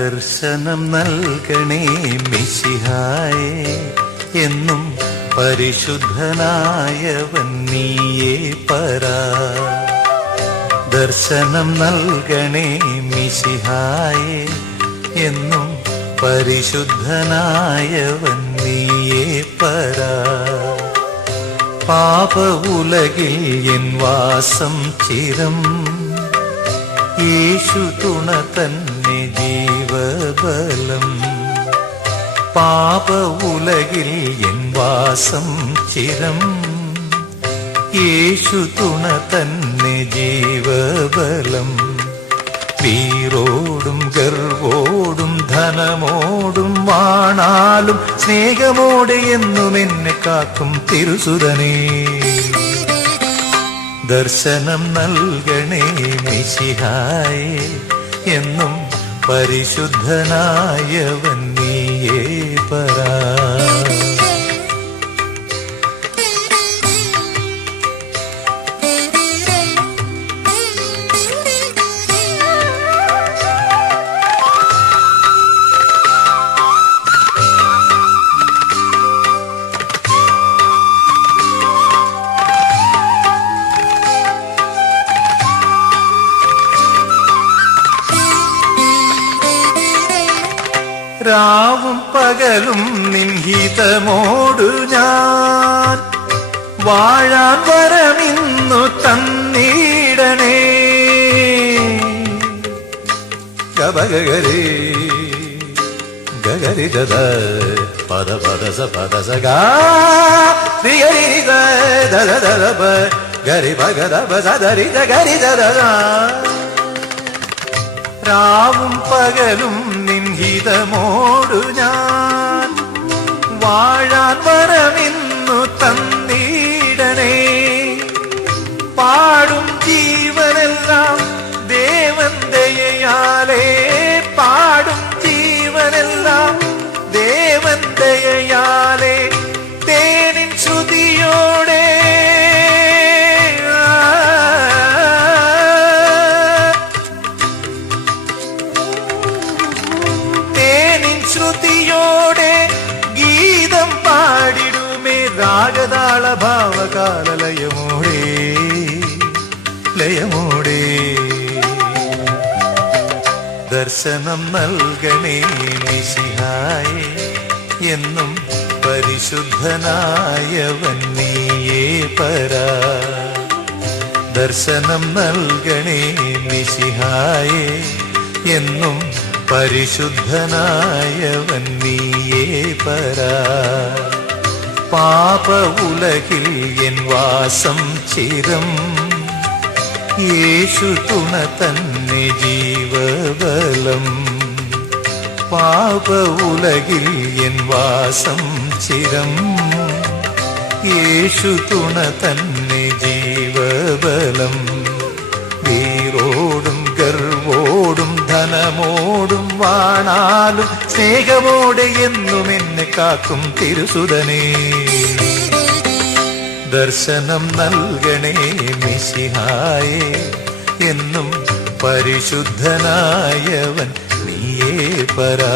ദർശനം നൽകണേ മിശിഹായേ, എന്നും പരിശുദ്ധനായവൻ നീയേ പരാ. ദർശനം നൽകണേ മിശിഹായേ, എന്നും പരിശുദ്ധനായവൻ നീയേ പരാ. പാപ ഉലകിൽ എൻ വാസം ചിരം, യേശു തുണ തന്നെ ജീവബലം. പാപ ഉലകിൽ എൻ വാസം ചിരം, യേശു തുണ തന്നെ ജീവബലം. വീറോടും ഗർവോടും ധനമോടും വാണാലും സ്നേഹമോടെ എന്നും എന്നെ കാക്കും തിരുസുതനേ. ദർശനം നൽകണേ മിശിഹായേ, എന്നും പരിശുദ്ധനായവൻ നീയേ പരാ. രാവും പകലും നിൻഹിതമോടു ഞാൻ വാഴാൻ വരമിന്നു തന്നീടണേ. ഗബഗരി ഗഗരി ദദ പദ പദ സ പദ സ ഗരി ദദ ദദ പ ഗരി ഭഗദ പദരി ഗരി ദദ. രാവും പകലും നിൻഹിതമോടു ഞാൻ വാഴാൻ വരമിന്നു തന്നീടണേ. പാടും ജീവനെല്ലാം ദേവൻ ദയയാലേ, പാടും ജീവനെല്ലാം ദേവൻ ദയയാലേ. തേനിൻ ശ്രുതിയോടെ ശ്രുതിയോടെ ഗീതം പാടിടുമേ, രാഗതാള ഭാവകാല ലയമോടെ ലയമോടെ. ദർശനം നൽകണേ മിശിഹായേ, എന്നും പരിശുദ്ധനായവൻ നീയേ പരാ. ദർശനം നൽകണേ മിശിഹായേ, എന്നും പരിശുദ്ധനായവൻ നീയേ പരാ. പാപ ഉലകിൽ എൻ വാസം ചിരം, യേശു തുണ തന്നെ ജീവബലം. പാപ ഉലകിൽ എൻ വാസം ചിരം, യേശു തുണ തന്നെ ജീവബലം. വീറോടും ഗർവോടും ധനമോടും വാണാലും സ്നേഹമോടെ എന്നും എന്നെ കാക്കും തിരുസുതനേ. ദർശനം നൽകണേ മിശിഹായേ, എന്നും പരിശുദ്ധനായവൻ നീയേ പരാ.